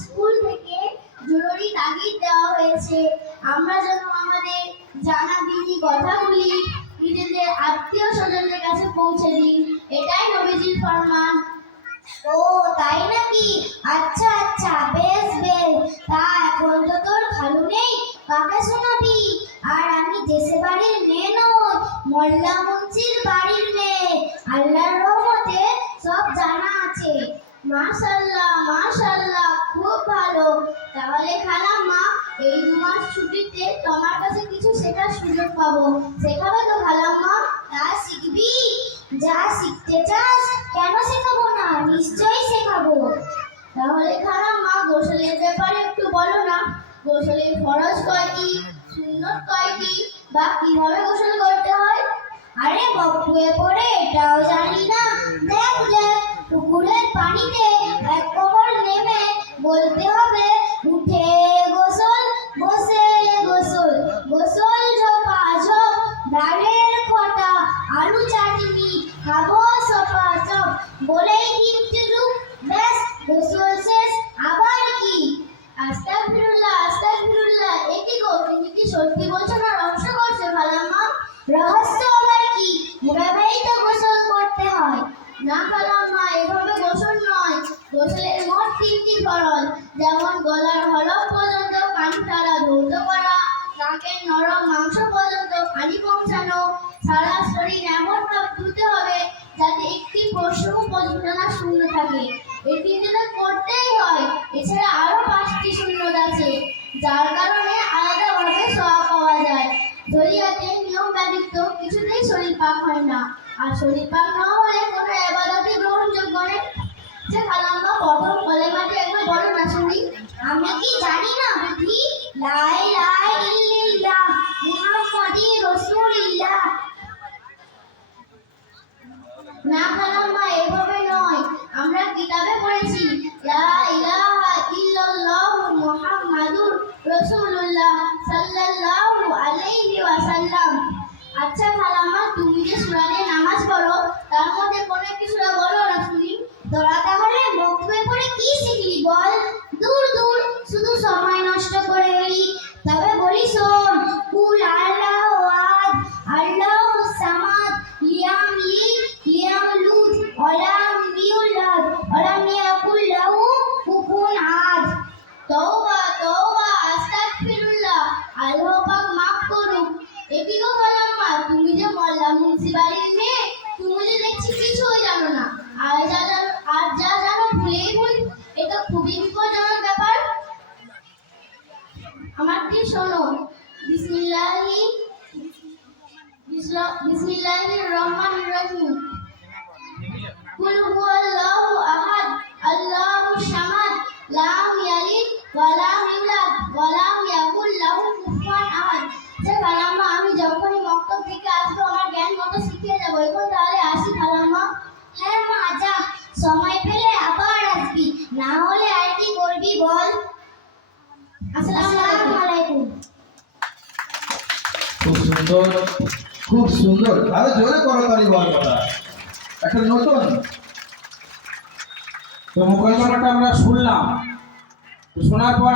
School থেকে জরুরি তাগিদ দেওয়া হয়েছে আমরা যেন আমাদের জানা দিনী কথাগুলি নিজেদের আত্মীয় স্বজনদের কাছে পৌঁছে দিই। এটাই নবীজির ফরমান। ও তাই নাকি? আচ্ছা আচ্ছা, বেশ বেশ। তা এখন তো তোর খালু নেই, কাকে শোনাবি? আর আমি দেশে বাড়ির মেয়ে নই, মোল্লা মুন্সির বাড়ির মেয়ে। আল্লাহর রহমতে সব জানা আছে। মাশাআল্লাহ মাশাআল্লাহ, খুব ভালো। তাহলে খালাম্মা, এই 2 মাস ছুটিতে তোমার কাছে কিছু শেখার সুযোগ পাবো, শেখাবে তো খালাম্মা? তা শিখবি? যা শিখতে চাস কেন শেখাবো না, নিশ্চয়ই শেখাবো। তাহলে খালাম্মা, গোসলের ব্যাপারে একটু বলো না। গোসলের ফরজ কয়টি, সুন্নত কয়টি, বা কিভাবে গোসল করতে হয়? আরে বকুয়ে পড়ে এটাও জানি না? দেখ দেখ, পুকুরের পানিতে এক কোমর নেমে বলতে হবে, উঠে গোসল, বসে গোসল, গোসল ঝপাঝপ, ডালের খটা, আলু চাটনি, খাবো সপাচপ, বলেই কিন্তু রূপ, ব্যাস গোসল শেষ। আবার কি? আস্তাগফিরুল্লাহ আস্তাগফিরুল্লাহ, এ কি গো, তুমি কি সত্যি বলছো না রহস্য করছো খালাম্মা? রহস্য আবার কি? এভাবেই তো গোসল করতে হয়। না খালাম্মা, এভাবে গোসল নয়। গোসলের মোট 3টি ফরজ, যেমন গলার হলক পর্যন্ত পানি তারা ধৌত করা, নাকের নরম মাংস পর্যন্ত পানি পৌঁছানো, সারা শরীর এমন ভাবে ধুতে হবে যাতে একটি প্রশ্ন পর্যন্ত না শূন্য থাকে। এই 3টি করতেই হয়। এছাড়া আরো 5টি সুন্নত আছে, যার কারণে আলাদাভাবে সওয়াব পাওয়া যায়। শরীয়তে নিয়ম ব্যতীত কিছুতেই শরীর পাক হয় না, আর শরীর পাক না হলে কোনো ইবাদতই গ্রহণযোগ্য নয়। যে খালাম্মা, প্রথম কলেমাটি একবার বলো না শুনি। আমি কি জানি না বুঝি? লা ইলাহা ইল্লাল্লাহ মুহাম্মাদুর রাসূলুল্লাহ। না খালাম্মা, এভাবে নয়। আমরা কিতাবে পড়েছি লা ইলাহা ইল্লাল্লাহু মুহাম্মাদুর রাসূলুল্লাহ সাল্লাল্লাহু আলাইহি ওয়াসাল্লাম। আচ্ছা খালাম্মা, তুমি যে সূরা দিয়ে নামাজ পড়ো, তার মধ্যে কোন একটি সূরা বলো না শুনি। তোরা তাহলে বকবে পড়ে কি শিখলি বল? দূর দূর, শুধু সময় নষ্ট করে এলি। তবে বলি শোন, কুল আল্লাহু আহাদ, আল্লাহুস সামাদ, লাম ইয়ালিদ ওয়ালাম ইউলাদ ওয়ালাম ইয়াকুল লাহু কুফুওয়ান আহাদ। তওবা তওবা, আস্তাগফিরুল্লাহ, আল্লাহ পাক মাফ করুক। এ কি গো খালাম্মা, তুমি যে মোল্লা মুন্সি বাড়ির মেয়ে, তুমি যে দেখছি কিছুই জানো না, আর যা জানো ভুলেই ভুল। এটা খুবই বিপজ্জনক ব্যাপার। আমারটি শোনো। বিসমিল্লাহির রহমানির রহিম। কুল হুয়াল্লাহু আহাদ, আল্লাহুস সামাদ, লাম ইয়ালিদ ওয়ালাম ইউলাদ ওয়ালাম ইয়াকুল লাহু কুফুওয়ান আহাদ। যে খালাম্মা, আমি যখনই মক্তব থেকে আসবো আমার জ্ঞান মতো শিখিয়ে যাবো। এখন তাহলে আসি খালাম্মা। হ্যাঁ মা, যা, সময় পেলে আবার আসবি, না হলে আর কি করবি বল? আসসালামু আলাইকুম। খুব সুন্দর, খুব সুন্দর। আরো জোরে করো তালি বল কথা। একটা নতুন তো মুখের আমরা শুনলাম, তো শোনার পর